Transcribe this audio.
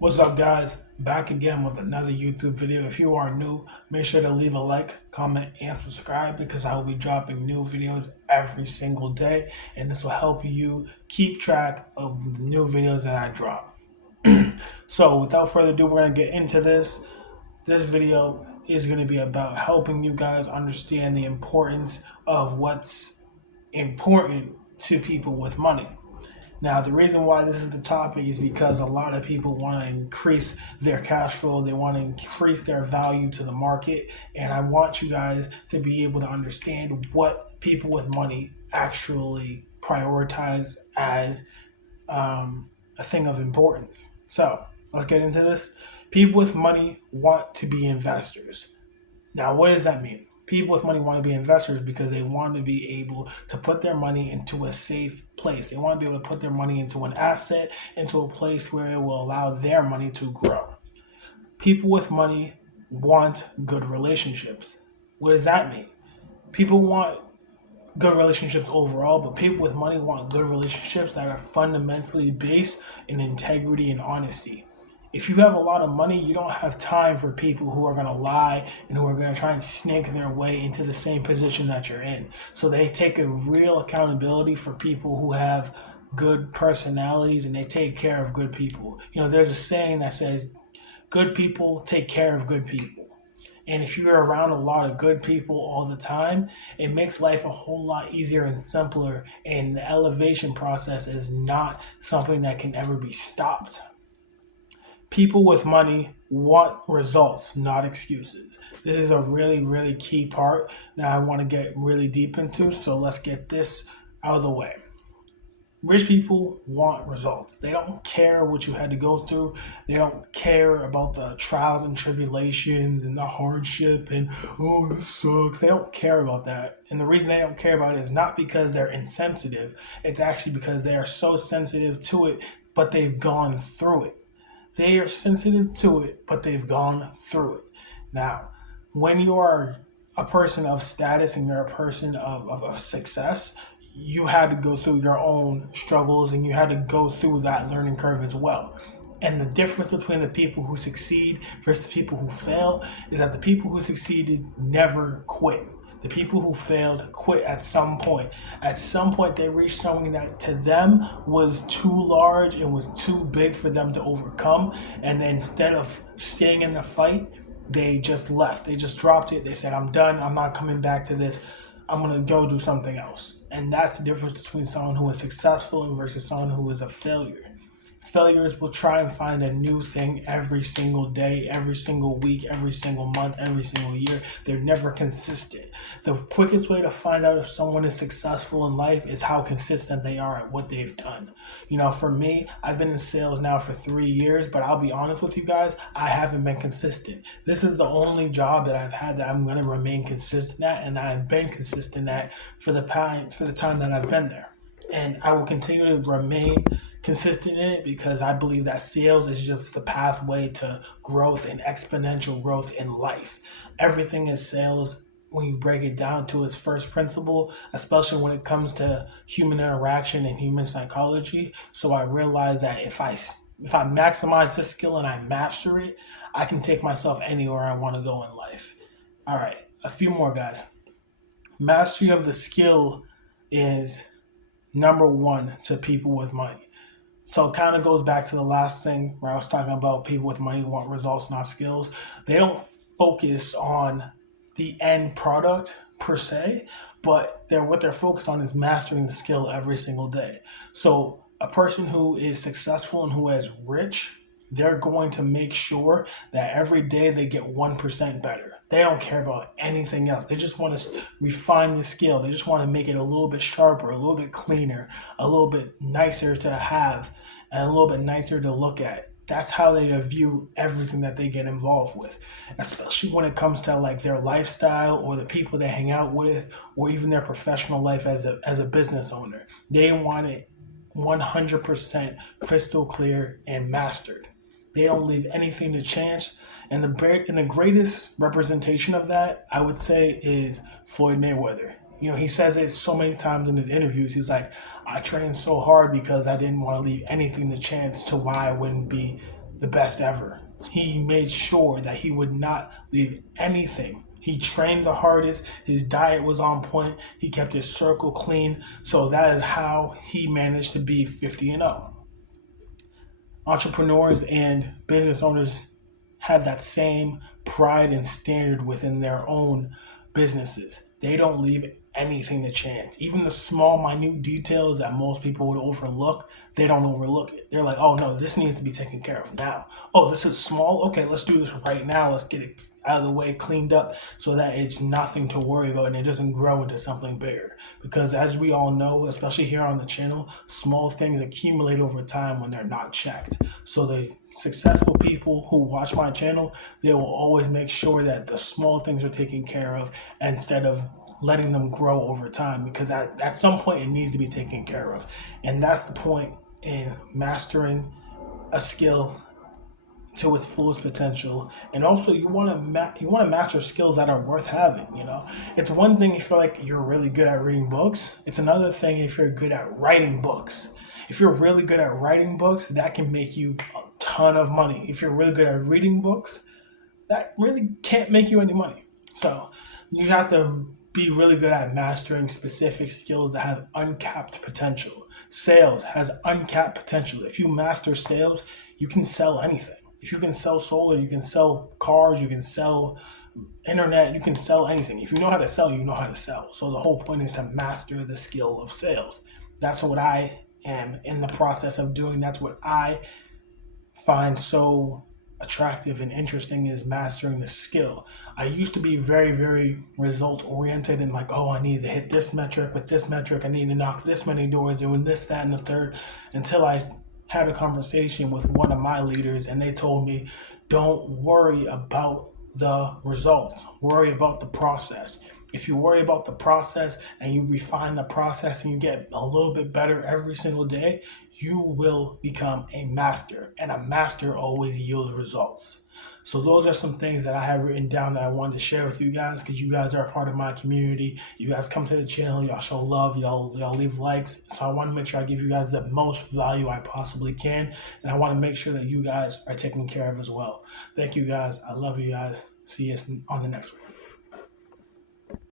What's up, guys? Back again with another YouTube video. If you are new, make sure to leave a like, comment, and subscribe because I will be dropping new videos every single day, and this will help you keep track of the new videos that I drop. So, without further ado, we're going to get into this. This video is going to be about helping you guys understand the importance of what's important to people with money. Now, the reason why this is the topic is because a lot of people want to increase their cash flow. They want to increase their value to the market. And I want you guys to be able to understand what people with money actually prioritize as a thing of importance. So let's get into this. People with money want to be investors. Now, what does that mean? People with money want to be investors because they want to be able to put their money into a safe place. They want to be able to put their money into an asset, into a place where it will allow their money to grow. People with money want good relationships. What does that mean? People want good relationships overall, but people with money want good relationships that are fundamentally based in integrity and honesty. If you have a lot of money, you don't have time for people who are going to lie and who are going to try and snake their way into the same position that you're in. So they take a real accountability for people who have good personalities and they take care of good people. You know, there's a saying that says, good people take care of good people. And if you're around a lot of good people all the time, it makes life a whole lot easier and simpler. And the elevation process is not something that can ever be stopped. People with money want results, not excuses. This is a really, really key part that I want to get really deep into. So let's get this out of the way. Rich people want results. They don't care what you had to go through. They don't care about the trials and tribulations and the hardship and, oh, this sucks. They don't care about that. And the reason they don't care about it is not because they're insensitive. It's actually because they are so sensitive to it, but they've gone through it. They are sensitive to it, but they've gone through it. Now, when you are a person of status and you're a person of success, you had to go through your own struggles and you had to go through that learning curve as well. And the difference between the people who succeed versus the people who fail is that the people who succeeded never quit. The people who failed quit at some point. At some point, they reached something that to them was too large and was too big for them to overcome. And then instead of staying in the fight, they just left. They just dropped it. They said, I'm done. I'm not coming back to this. I'm going to go do something else. And that's the difference between someone who is successful versus someone who is a failure. Failures will try and find a new thing every single day, every single week, every single month, every single year. They're never consistent. The quickest way to find out if someone is successful in life is how consistent they are at what they've done. You know, for me, I've been in sales now for 3 years, but I'll be honest with you guys, I haven't been consistent. This is the only job that I've had that I'm going to remain consistent at, and I've been consistent at for the time that I've been there. And I will continue to remain consistent in it because I believe that sales is just the pathway to growth and exponential growth in life. Everything is sales when you break it down to its first principle, especially when it comes to human interaction and human psychology. So I realize that if I maximize this skill and I master it, I can take myself anywhere I want to go in life. All right, a few more, guys. Mastery of the skill is number one to people with money. So it kind of goes back to the last thing where I was talking about people with money want results, not skills. They don't focus on the end product per se, but what they're focused on is mastering the skill every single day. So a person who is successful and who is rich, they're going to make sure that every day they get 1% better. They don't care about anything else. They just want to refine the skill. They just want to make it a little bit sharper, a little bit cleaner, a little bit nicer to have, and a little bit nicer to look at. That's how they view everything that they get involved with, especially when it comes to like their lifestyle or the people they hang out with or even their professional life as a business owner. They want it 100% crystal clear and mastered. They don't leave anything to chance. And the greatest representation of that, I would say, is Floyd Mayweather. You know, he says it so many times in his interviews. He's like, I trained so hard because I didn't want to leave anything to chance to why I wouldn't be the best ever. He made sure that he would not leave anything. He trained the hardest. His diet was on point. He kept his circle clean. So that is how he managed to be 50-0. Entrepreneurs and business owners have that same pride and standard within their own businesses. They don't leave anything to chance. Even the small, minute details that most people would overlook, they don't overlook it. They're like, oh no, this needs to be taken care of now. Oh, this is small? Okay, let's do this right now. Let's get it out of the way, cleaned up, so that it's nothing to worry about and it doesn't grow into something bigger. Because as we all know, especially here on the channel, small things accumulate over time when they're not checked. So the successful people who watch my channel, they will always make sure that the small things are taken care of instead of letting them grow over time, because at some point it needs to be taken care of. And that's the point in mastering a skill to its fullest potential. And also you want to master skills that are worth having. It's one thing if you're like you're really good at reading books. It's another thing if you're good at writing books. If you're really good at writing books, that can make you a ton of money. If you're really good at reading books, that really can't make you any money. So you have to be really good at mastering specific skills that have uncapped potential. Sales has uncapped potential. If you master sales, you can sell anything. If you can sell solar, you can sell cars, you can sell internet, you can sell anything. If you know how to sell, you know how to sell. So the whole point is to master the skill of sales. That's what I am in the process of doing. That's what I find so attractive and interesting, is mastering the skill. I used to be very, very result oriented and like, oh, I need to hit this metric with this metric. I need to knock this many doors, doing this, that, and the third, until I had a conversation with one of my leaders and they told me, don't worry about the results, worry about the process. If you worry about the process and you refine the process and you get a little bit better every single day, you will become a master, and a master always yields results. So those are some things that I have written down that I wanted to share with you guys, because you guys are a part of my community. You guys come to the channel, y'all show love, y'all leave likes. So I want to make sure I give you guys the most value I possibly can, and I want to make sure that you guys are taken care of as well. Thank you guys. I love you guys. See you on the next one.